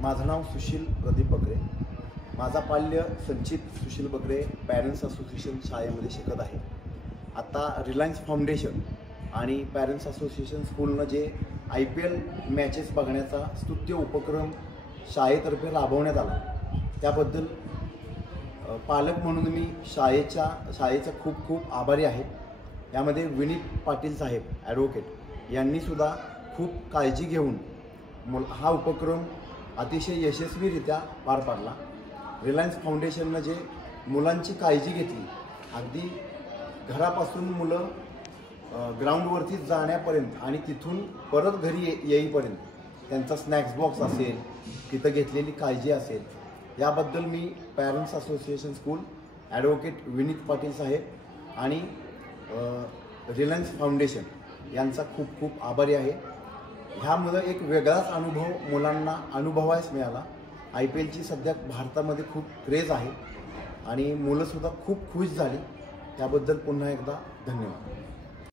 माझं नाव सुशील प्रदीप बकरे। माझा पाल्य संचित सुशील बकरे पॅरेंट्स असोसिएशन शाळेमध्ये शिकत आहे। आता रिलायन्स फाउंडेशन आणि पॅरेंट्स असोसिएशन स्कूलनं जे IPL मॅचेस बघण्याचा स्तुत्य उपक्रम शाळेतर्फे राबवण्यात आला त्याबद्दल पालक म्हणून मी शाळेचा खूप खूप आभारी आहे। यामध्ये विनीत पाटील साहेब ॲडव्होकेट यांनीसुद्धा खूप काळजी घेऊन हा उपक्रम अतिशय यशस्वीरित्या पार पाडला। रिलायन्स फाउंडेशननं जे मुलांची काळजी घेतली, अगदी घरापासून मुलं ग्राउंडवरती जाण्यापर्यंत आणि तिथून परत घरी येईपर्यंत त्यांचा स्नॅक्स बॉक्स असेल, तिथं घेतलेली काळजी असेल, याबद्दल मी parents association school advocate Vineet Patil साहेब आणि रिलायन्स फाउंडेशन यांचा खूप खूप आभारी आहे। ह्यामुळे एक वेगळाच अनुभव मुलांना अनुभवायला मिळाला। IPLची सध्या भारतामध्ये खूप क्रेज आहे आणि मुलंसुद्धा खूप खुश झाली। त्याबद्दल पुन्हा एकदा धन्यवाद।